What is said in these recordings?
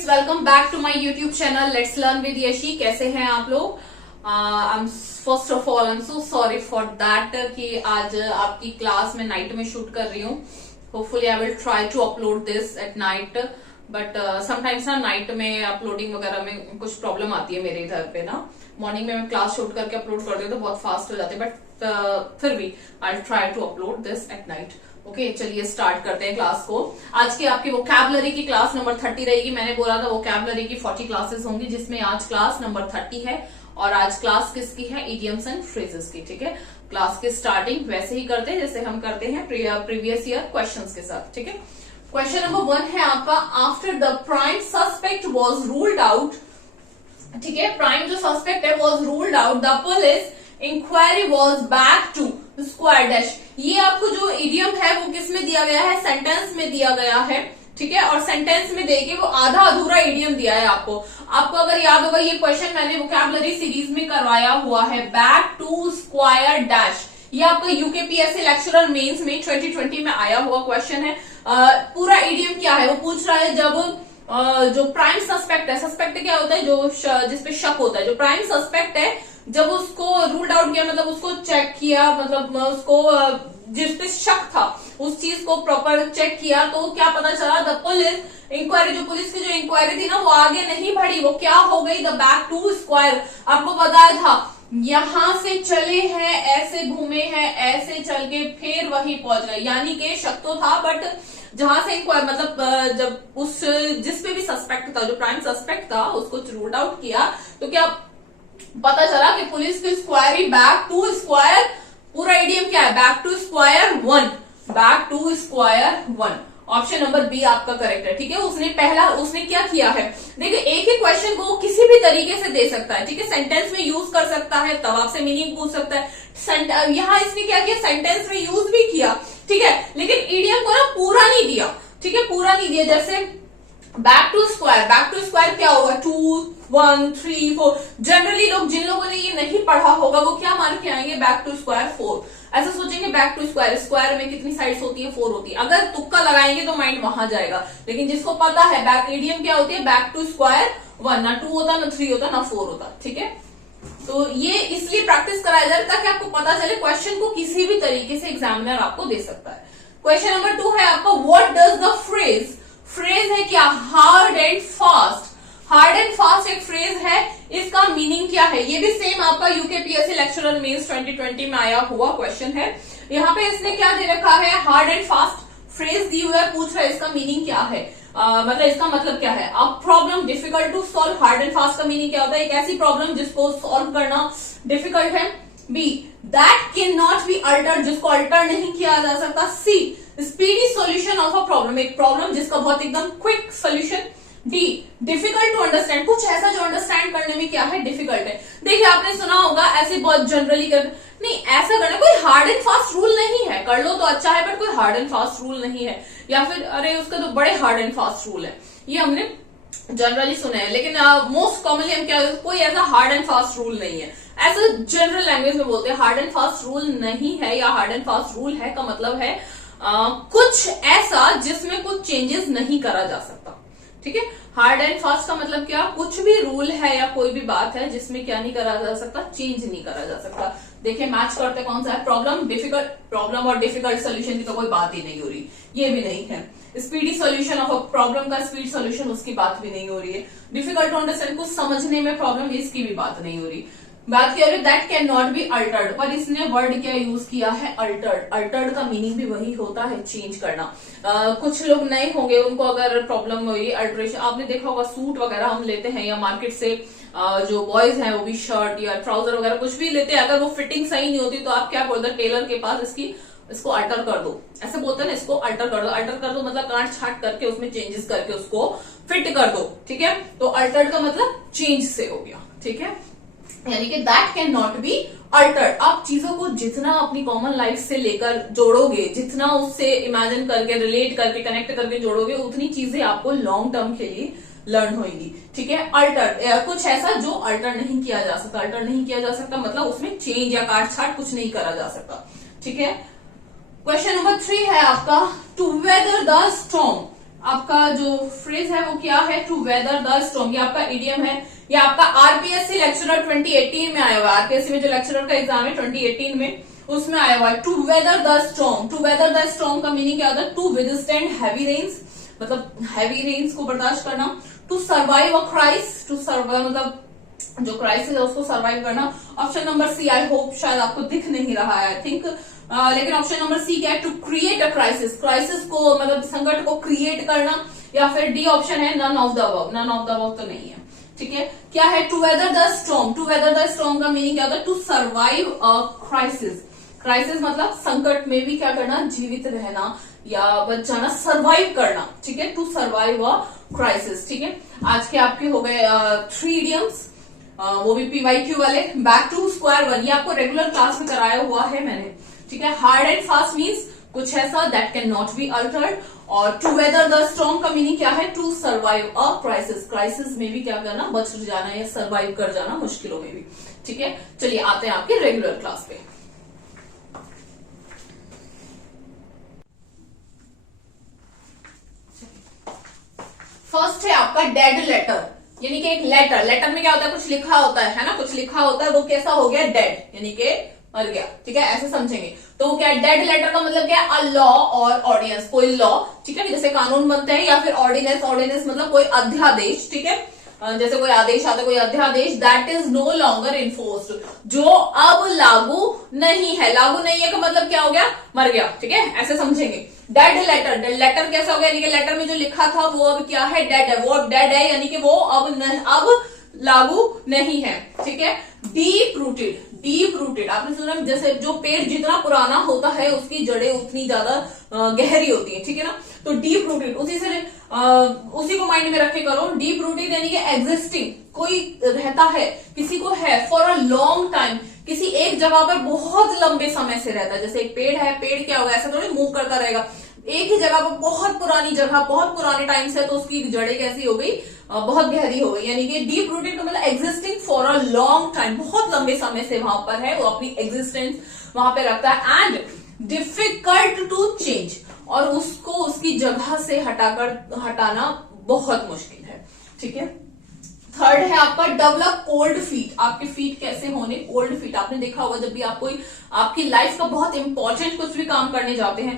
Kids, welcome back to my YouTube channel let's learn with Yashi. कैसे हैं आप लोग? First of all I am so sorry for that कि आज आपकी क्लास में नाइट में शूट कर रही हूँ। Hopefully I will try to upload this at night, but sometimes ना नाइट में अपलोडिंग वगैरह में कुछ प्रॉब्लम आती है मेरे इधर पे ना। मॉर्निंग में मैं क्लास शूट करके अपलोड कर देती हूँ तो बहुत फास्ट हो जाते हैं, बट फिर भी I try to upload this at night. Okay, चलिए स्टार्ट करते हैं क्लास को। आज की आपकी वोकैबुलरी की क्लास नंबर 30 रहेगी। मैंने बोला था वोकैबुलरी की 40 क्लासेस होंगी, जिसमें आज क्लास नंबर 30 है। और आज क्लास किसकी है? इडियम्स एंड फ्रेजेस की। ठीक है, क्लास की स्टार्टिंग वैसे ही करते हैं जैसे हम करते हैं प्रीवियस ईयर क्वेश्चंस के साथ। ठीक है, क्वेश्चन नंबर 1 है आपका, after the prime suspect was ruled out. ठीक है, प्राइम जो सस्पेक्ट है was ruled out, the police inquiry was back to square dash. ये आपको जो इडियम है वो किस में दिया गया है? सेंटेंस में दिया गया है। ठीक है, और सेंटेंस में देके वो आधा अधूरा इडियम दिया है आपको। अगर याद होगा ये क्वेश्चन मैंने वोकैबुलरी सीरीज में करवाया हुआ है, बैक टू स्क्वायर डैश। ये आपका यूकेपीएससी लेक्चरर मेंस में 2020 में आया हुआ क्वेश्चन है। पूरा इडियम क्या है वो पूछ रहा है। जब जो प्राइम सस्पेक्ट है, सस्पेक्ट क्या होता है? जो जिसपे शक होता है। जो प्राइम सस्पेक्ट है जब उसको रूल्ड आउट किया, मतलब उसको चेक किया, मतलब उसको जिसपे शक था उस चीज को प्रॉपर चेक किया, तो क्या पता चला? द पुलिस इंक्वायरी, जो पुलिस की जो इंक्वायरी थी ना वो आगे नहीं बढ़ी, वो क्या हो गई? The back to square. आपको बताया था यहां से चले हैं, ऐसे घूमे हैं, ऐसे चल के फिर वहीं पहुंच गए। यानी कि शक तो था, बट जहां से इंक्वायरी मतलब जब उस जिसपे भी सस्पेक्ट था, जो प्राइम सस्पेक्ट था, उसको रूल्ड आउट किया तो क्या पता चला कि पुलिस की स्क्वायरी बैक टू स्क्वायर। पूरा इडियम क्या है? Back to square one, back to square one. Option number B आपका करेक्ट है। ठीक है, उसने क्या किया है? देखिए, एक ही क्वेश्चन को किसी भी तरीके से दे सकता है। ठीक है, सेंटेंस में यूज कर सकता है, तब आपसे मीनिंग पूछ सकता है। यहाँ इसने क्या किया? सेंटेंस में यूज भी किया। ठीक है, लेकिन इडियम को ना पूरा नहीं दिया। ठीक है, पूरा नहीं दिया। जैसे back to square, back to square क्या होगा? 2 1 3 4। जनरली लोग, जिन लोगों ने ये नहीं पढ़ा होगा, वो क्या मान के आएंगे? Back to square 4। ऐसा सोचेंगे बैक टू स्क्वायर, स्क्वायर में कितनी साइड्स होती है? 4 होती है। अगर तुक्का लगाएंगे तो माइंड वहां जाएगा। लेकिन जिसको पता है बैक इडियम क्या होती है? बैक टू स्क्वायर 1, ना 2 होता, ना 3 होता, ना 4 होता। ठीक है, तो ये इसलिए प्रैक्टिस कराया जाए ताकि आपको पता चले क्वेश्चन को किसी भी तरीके से एग्जामिनर आपको दे सकता है। क्वेश्चन नंबर 2 है आपका, what does the phrase, phrase है क्या? Hard and fast. Hard and fast एक फ्रेज है, इसका मीनिंग क्या है? ये भी सेम आपका यूकेपीएससी लेक्चरर मेंस 2020 में आया हुआ क्वेश्चन है। यहाँ पे इसने क्या दे रखा है? हार्ड एंड फास्ट फ्रेज दी हुआ है, पूछ रहा है इसका मीनिंग क्या है। मतलब इसका मतलब क्या है? A problem difficult to solve. Hard and fast का मीनिंग क्या होता है? एक ऐसी प्रॉब्लम जिसको सॉल्व करना डिफिकल्ट है। B, that can not be altered, जिसको अल्टर नहीं किया जा सकता। C, speedy solution of a problem, एक प्रॉब्लम जिसका बहुत एकदम quick solution. D, difficult to understand, कुछ ऐसा जो अंडरस्टैंड करने में क्या है? डिफिकल्ट है। देखिए, आपने सुना होगा ऐसे बहुत जनरली कर नहीं, ऐसा करना कोई हार्ड एंड फास्ट रूल नहीं है। कर लो तो अच्छा है, बट कोई हार्ड एंड फास्ट रूल नहीं है। या फिर अरे उसका तो बड़े हार्ड एंड फास्ट रूल है, ये हमने जनरली सुना है। लेकिन मोस्ट कॉमनली हम क्या, कोई ऐसा हार्ड एंड फास्ट रूल नहीं है। ऐसा जनरल लैंग्वेज में बोलते हैं। हार्ड एंड फास्ट रूल नहीं है या हार्ड एंड फास्ट रूल है का मतलब है कुछ ऐसा जिसमें कुछ चेंजेस नहीं करा जा सकता। ठीक है, हार्ड एंड फास्ट का मतलब क्या? कुछ भी रूल है या कोई भी बात है जिसमें क्या नहीं करा जा सकता? चेंज नहीं करा जा सकता। देखिए, मैच करते कौन सा है? प्रॉब्लम डिफिकल्ट, प्रॉब्लम और डिफिकल्ट सोल्यूशन की तो कोई बात ही नहीं हो रही, ये भी नहीं है। Speedy solution of a problem का स्पीड सॉल्यूशन, उसकी बात भी नहीं हो रही है। डिफिकल्ट टू अंडरस्टैंड, कुछ समझने में प्रॉब्लम, इसकी भी बात नहीं हो रही। बात क्या है? That can not be Altered, पर इसने वर्ड क्या यूज किया है? अल्टर्ड। अल्टर्ड का मीनिंग भी वही होता है, चेंज करना। कुछ लोग नए होंगे, उनको अगर प्रॉब्लम हुई अल्टरेशन, आपने देखा होगा सूट वगैरह हम लेते हैं या मार्केट से जो बॉयज हैं वो भी शर्ट या ट्राउजर वगैरह कुछ भी लेते हैं, अगर वो फिटिंग सही नहीं होती तो आप क्या बोलते हैं? टेलर के पास इसको अल्टर कर दो, ऐसे बोलते हैं ना, इसको अल्टर कर दो। अल्टर कर दो मतलब काट छाट करके उसमें चेंजेस करके उसको फिट कर दो। ठीक है, तो अल्टर्ड का मतलब चेंज से हो गया। ठीक है, यानी कि that can not be Altered. आप चीजों को जितना अपनी कॉमन लाइफ से लेकर जोड़ोगे, जितना उससे इमेजिन करके, रिलेट करके, कनेक्ट करके जोड़ोगे, उतनी चीजें आपको लॉन्ग टर्म के लिए लर्न होगी। ठीक है, अल्टर कुछ ऐसा जो अल्टर नहीं किया जा सकता। अल्टर नहीं किया जा सकता मतलब उसमें चेंज या काट छाट कुछ नहीं करा जा सकता। ठीक है, क्वेश्चन नंबर 3 है आपका, टू वेदर द स्टॉर्म। आपका जो फ्रेज है वो क्या है, टू वेदर द स्टॉर्म, ये आपका इडियम है। ये आपका आरपीएससी लेक्चरर 2018 में आया हुआ है, आरपीएससी में जो लेक्चरर का एग्जाम है 2018 में, उसमें आया हुआ है to weather the storm. To weather the storm का मीनिंग क्या होता है, टू विदस्टैंड हैवी रेन्स, मतलब हैवी रेन्स को बर्दाश्त करना, to survive a crisis, to survive मतलब जो क्राइसिस है उसको सर्वाइव करना। Option number C, I hope शायद आपको दिख नहीं रहा है, आई थिंक, लेकिन ऑप्शन नंबर सी क्या है, to create a crisis, crisis को मतलब संकट को क्रिएट करना। या फिर डी ऑप्शन है none of the above, none of the above तो नहीं है, ठीक है। क्या है, to weather the storm, to weather the storm का मीनिंग क्या होता है, to survive a crisis. Crisis मतलब संकट में भी क्या करना, जीवित रहना या बच जाना, सर्वाइव करना, ठीक है, टू सर्वाइव अ क्राइसिस, ठीक है। आज के आपके हो गए 3 इडियम्स, वो भी पीवाईक्यू वाले। बैक टू स्क्वायर वन, ये आपको रेगुलर क्लास में कराया हुआ है मैंने, ठीक है। हार्ड एंड फास्ट मीन्स कुछ ऐसा that can not be altered, और टू वेदर द स्टॉर्म का मीनिंग क्या है, to survive a crisis, crisis में भी क्या करना, बच जाना या सर्वाइव कर जाना मुश्किलों में भी, ठीक है। चलिए आते हैं आपके रेगुलर क्लास पे। फर्स्ट है आपका डेड लेटर, यानी कि एक लेटर, लेटर में क्या होता है, कुछ लिखा होता है ना, कुछ लिखा होता है, वो कैसा हो गया, डेड, यानी कि मर गया, ठीक है, ऐसे समझेंगे। तो वो क्या है, डेड लेटर का मतलब क्या है, अ लॉ और ऑर्डिनेंस, कोई लॉ, ठीक है, जैसे कानून बनते हैं, या फिर ऑर्डिनेंस, ऑर्डिनेंस मतलब कोई अध्यादेश, ठीक है, जैसे कोई आदेश आता है, कोई अध्यादेश, that is no longer enforced, जो अब लागू नहीं है, लागू नहीं है का मतलब क्या हो गया, मर गया, ठीक है, ऐसे समझेंगे। डेड लेटर, डेड लेटर कैसा हो गया, यानी कि लेटर में जो लिखा था वो अब क्या है, डेड है, वो अब डेड है, यानी कि वो अब लागू नहीं है, ठीक है। डीप रूटेड, डीप रूटेड आपने सुना, जैसे जो पेड़ जितना पुराना होता है उसकी जड़ें उतनी ज्यादा गहरी होती है, ठीक है ना। तो डीप रूटेड उसी को माइंड में रखे करो। डीप रूटेड यानी कि एग्जिस्टिंग, कोई रहता है, किसी को है, फॉर अ लॉन्ग टाइम, किसी एक जगह पर बहुत लंबे समय से रहता है। जैसे एक पेड़ है, पेड़ क्या होगा, ऐसा थोड़ी मूव करता रहेगा, एक ही जगह पर बहुत पुरानी जगह, बहुत पुराने टाइम से, तो उसकी जड़ें कैसी हो गई, बहुत गहरी हो गई, यानी कि डीप रूटेड का मतलब existing for a long time, बहुत लंबे समय से वहां पर है, वो अपनी एग्जिस्टेंस वहां पे रखता है। एंड डिफिकल्ट टू चेंज, और उसको उसकी जगह से हटाना बहुत मुश्किल है, ठीक है। थर्ड है आपका डेवलप कोल्ड फीट, आपके फीट कैसे होने, कोल्ड फीट आपने देखा होगा जब भी आप कोई आपकी लाइफ का बहुत इंपॉर्टेंट कुछ भी काम करने जाते हैं,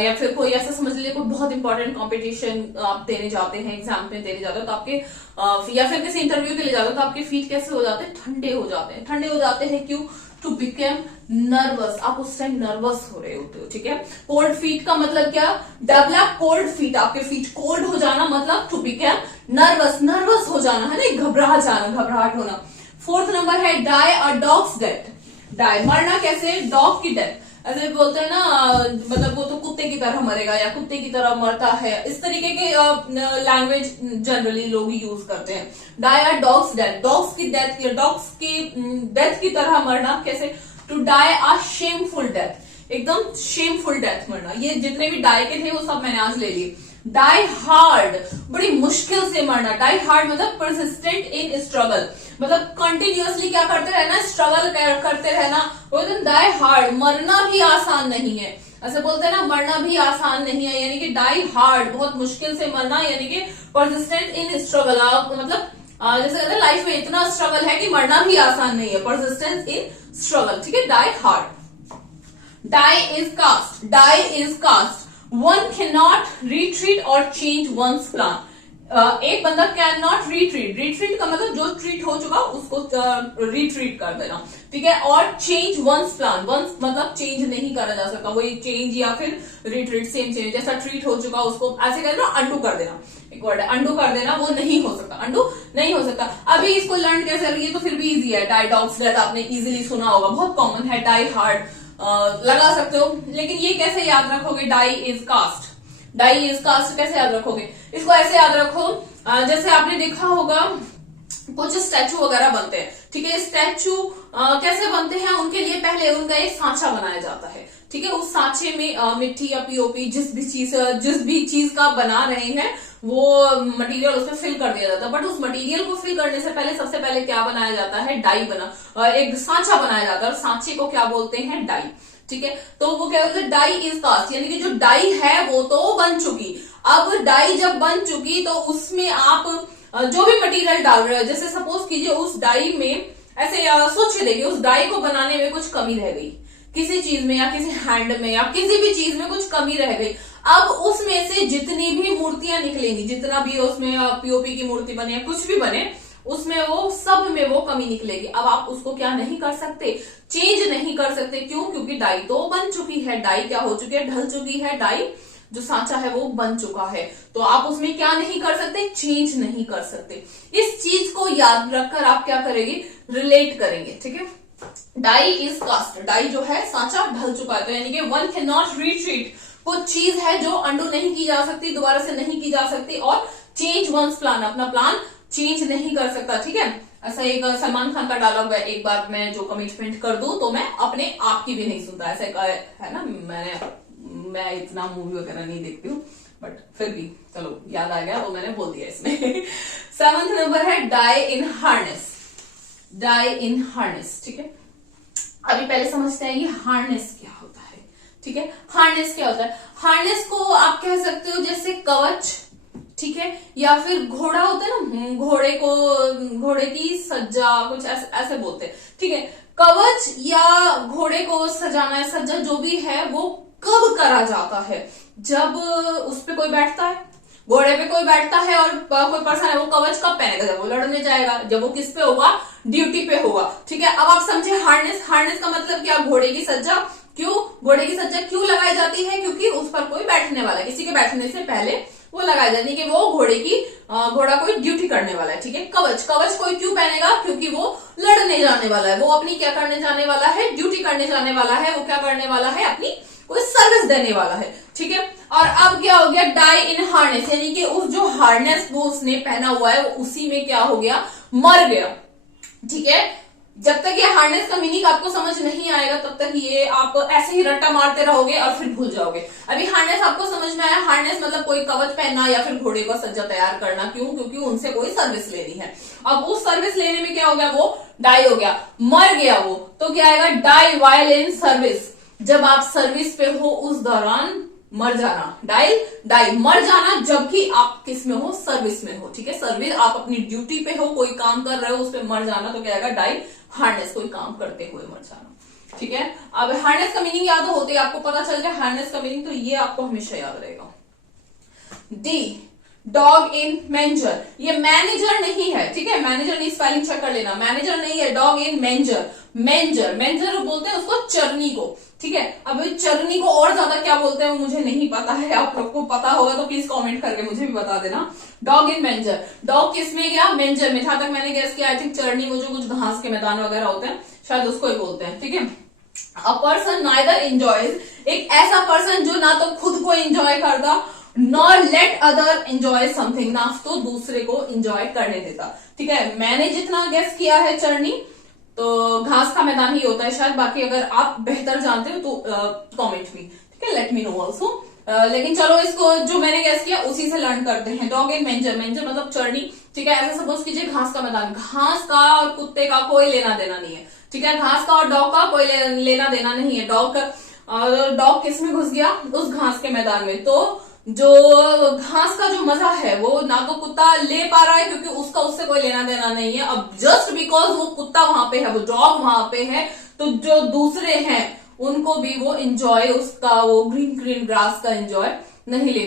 या फिर कोई ऐसा समझ लीजिए कोई बहुत इंपॉर्टेंट कंपटीशन आप देने जाते हैं, एग्जाम में देने जाते हो, तो आपके या फिर किसी इंटरव्यू के लिए जाते हो तो आपके फीट कैसे हो जाते हैं, ठंडे हो जाते हैं। ठंडे हो जाते हैं क्यों, टू बिकम नर्वस, आप उस टाइम नर्वस हो रहे होते हो, ठीक है। कोल्ड फीट का मतलब क्या, डेवलप कोल्ड फीट, आपके फीट कोल्ड हो जाना, मतलब टू बिकम नर्वस, नर्वस हो जाना है ना, घबराहट होना। फोर्थ नंबर है die a dog's death, die मरना कैसे, डॉग की डेथ, ऐसे बोलते हैं ना, मतलब वो तो कुत्ते की तरह मरेगा या कुत्ते की तरह मरता है, इस तरीके के लैंग्वेज जनरली लोग यूज करते हैं। Die a dog's death, dog's की डेथ, डॉग्स की डेथ की तरह मरना कैसे, to die a shameful death, एकदम शेमफुल डेथ मरना। ये जितने भी डाई के थे वो सब मैंने आज ले लिए। डाई हार्ड, बड़ी मुश्किल से मरना, डाई हार्ड मतलब परसिस्टेंट इन स्ट्रगल, मतलब कंटिन्यूअसली क्या करते रहना, स्ट्रगल करते रहना, वो डाई हार्ड, मरना भी आसान नहीं है, ऐसे बोलते हैं ना, मरना भी आसान नहीं है, यानी कि डाई हार्ड बहुत मुश्किल से मरना, यानी कि परसिस्टेंट इन स्ट्रगल, मतलब जैसे कहते हैं लाइफ में इतना स्ट्रगल है कि मरना भी आसान नहीं है, परसिस्टेंस इन स्ट्रगल, ठीक है। Die hard. Die is cast, die is cast, one can not retreat और चेंज वंस प्लान, एक बंदा कैन नॉट रिट्रीट, रिट्रीट का मतलब जो ट्रीट हो चुका उसको रिट्रीट कर देना, ठीक है। और चेंज वंस प्लान, वंस मतलब चेंज नहीं करा जा सकता, वही चेंज या फिर रिट्रीट, सेम चेंज, जैसा ट्रीट हो चुका उसको ऐसे कहते ना, अंडू कर देना, एक वर्ड है अंडू कर देना, वो नहीं हो सकता, अंडू नहीं हो सकता। अभी इसको लर्न कैसे, ये तो फिर भी इजी है, डाई डॉग्स डेथ आपने इजीली सुना होगा, बहुत कॉमन है। डाई हार्ड लगा सकते हो, लेकिन ये कैसे याद रखोगे, die is cast, die is cast कैसे याद रखोगे, इसको ऐसे याद रखो, जैसे आपने देखा होगा कुछ स्टैचू वगैरह बनते हैं, ठीक है, स्टैचू कैसे बनते हैं, उनके लिए पहले उनका एक सांचा बनाया जाता है, ठीक है, उस सांचे में मिट्टी या पीओपी जिस भी चीज का बना रहे हैं वो मटेरियल उसमें फिल कर दिया जाता है, बट उस मटेरियल को फिल करने से पहले सबसे पहले क्या बनाया जाता है, डाई एक सांचा बनाया जाता है, और सांचे को क्या बोलते हैं, डाई, ठीक है। तो वो क्या बोलते हैं, डाई इज कास्ट, यानी कि जो डाई है वो तो बन चुकी, अब डाई जब बन चुकी तो उसमें आप जो भी मटेरियल डाल रहे हो, जैसे सपोज कीजिए उस डाई में ऐसे सोचिए, देखिए उस डाई को बनाने में कुछ कमी रह गई किसी चीज में, या किसी हैंड में, या किसी भी चीज में कुछ कमी रह गई। अब उसमें से जितनी भी मूर्तियां निकलेंगी, जितना भी उसमें पीओपी की मूर्ति बने या कुछ भी बने, उसमें वो सब में वो कमी निकलेगी। अब आप उसको क्या नहीं कर सकते, चेंज नहीं कर सकते। क्यों? क्योंकि डाई तो बन चुकी है, डाई क्या हो चुकी है, ढल चुकी है, डाई जो सांचा है वो बन चुका है। तो आप उसमें क्या नहीं कर सकते, चेंज नहीं कर सकते। इस चीज को याद रखकर आप क्या करेंगे, रिलेट करेंगे। ठीक है, डाई इज कास्ट, डाई जो है सांचा ढल चुका है, तो यानी कि वन कैन नॉट रिट्रीट, कुछ चीज है जो अंडू नहीं की जा सकती, दोबारा से नहीं की जा सकती, और चेंज वंस प्लान, अपना प्लान चेंज नहीं कर सकता। ठीक है, ऐसा एक सलमान खान का डायलॉग है, एक बार मैं जो कमिटमेंट कर दूं तो मैं अपने आप की भी नहीं सुनता, ऐसा एक है ना। मैं इतना मूवी वगैरह नहीं देखती हूँ, बट फिर भी चलो याद आ गया तो मैंने बोल दिया इसमें। 7th नंबर है डाई इन हार्नेस, डाई इन हार्नेस। ठीक है, अभी पहले समझते हैं ये हार्नेस क्या होता है। ठीक है, हार्नेस क्या होता है, हार्नेस को आप कह सकते हो जैसे कवच, ठीक है, या फिर घोड़ा होता है ना, घोड़े को, घोड़े की सज्जा, कुछ ऐसे बोलते हैं। ठीक है, कवच या घोड़े को सजाना है, सज्जा जो भी है, वो कब करा जाता है, जब उस पे कोई बैठता है, घोड़े पे कोई बैठता है और कोई पर्सन है, वो कवच कब पहनेगा, जब वो लड़ने जाएगा, जब वो किस पे होगा, ड्यूटी पे होगा। ठीक है, अब आप समझे हार्नेस, हार्नेस का मतलब क्या, घोड़े की सज्जा। क्यों घोड़े की सज्जा क्यों लगाई जाती है, क्योंकि उस पर कोई बैठने वाला है, किसी के बैठने से पहले वो लगाई जाती है कि वो घोड़ा कोई ड्यूटी करने वाला है। ठीक है, कवच, कवच कोई क्यों पहनेगा, क्योंकि वो लड़ने जाने वाला है, वो अपनी क्या करने जाने वाला है, ड्यूटी करने जाने वाला है, वो क्या करने वाला है, अपनी कोई सर्विस देने वाला है। ठीक है, और अब क्या हो गया, डाई इन हार्नेस, यानी कि उस जो हार्नेस वो उसने पहना हुआ है, वो उसी में क्या हो गया, मर गया। ठीक है, जब तक ये हार्नेस का मीनिंग आपको समझ नहीं आएगा तब तक ये आप ऐसे ही रट्टा मारते रहोगे और फिर भूल जाओगे। अभी हार्नेस आपको समझ में आया, हार्नेस मतलब कोई कवच पहनना या फिर घोड़े का सज्जा तैयार करना। क्यों? क्योंकि उनसे कोई सर्विस लेनी है। अब उस सर्विस लेने में क्या हो गया, वो डाई हो गया, मर गया वो, तो क्या आएगा, डाई वाइल इन सर्विस, जब आप सर्विस पे हो उस दौरान मर जाना, डाई मर जाना, जबकि आप किस में हो, सर्विस में हो। ठीक है, सर्विस, आप अपनी ड्यूटी पे हो, कोई काम कर रहे हो, उस पर मर जाना, तो क्या आएगा, डाई हार्नेस, कोई काम करते हुए मर जाना। ठीक है, अब हार्नेस का मीनिंग याद होते ही आपको पता चल जाए हार्नेस का मीनिंग, तो ये आपको हमेशा याद रहेगा। डी, डॉग इन मैंजर, ये मैनेजर नहीं है। ठीक है, मैनेजर नहीं, स्पेलिंग चेक कर लेना, मैनेजर नहीं है, डॉग इन मैंजर, मैंजर बोलते हैं उसको चरनी को। ठीक है, अब चरनी को और ज्यादा क्या बोलते हैं मुझे नहीं पता है, आप लोग को पता होगा तो प्लीज कमेंट करके मुझे भी बता देना। डॉग इन मैंजर, डॉग किस में गया, मैंजर में। जहां तक मैंने गेस किया, आई थिंक चरनी वो जो कुछ घास के मैदान वगैरह होते हैं, शायद उसको ही बोलते हैं। ठीक है, अ पर्सन नाइदर एंजॉयज, एक ऐसा पर्सन जो ना तो खुद को एंजॉय करता, nor let other enjoy something, ना तो दूसरे को एंजॉय करने देता। ठीक है, मैंने जितना गेस किया है चरनी तो घास का मैदान ही होता है शायद, बाकी अगर आप बेहतर जानते हो तो कमेंट भी। ठीक है, लेट मी नो ऑल्सो। लेकिन चलो इसको जो मैंने गेस किया उसी से लर्न करते हैं। डॉग इन मैंजर, मैंजर मतलब चरनी। ठीक है, ऐसा सपोज कीजिए घास का मैदान, घास का और कुत्ते का कोई लेना देना नहीं है। ठीक है, घास का और डॉग का कोई लेना देना नहीं है। डॉग किस में घुस गया, उस घास के मैदान में, तो जो घास का जो मजा है वो ना तो कुत्ता ले पा रहा है, क्योंकि उसका उससे कोई लेना देना नहीं है। अब जस्ट बिकॉज वो कुत्ता वहां पे है, वो डॉग वहां पे है, तो जो दूसरे हैं उनको भी वो एंजॉय, उसका वो ग्रीन ग्रीन ग्रास का एंजॉय नहीं ले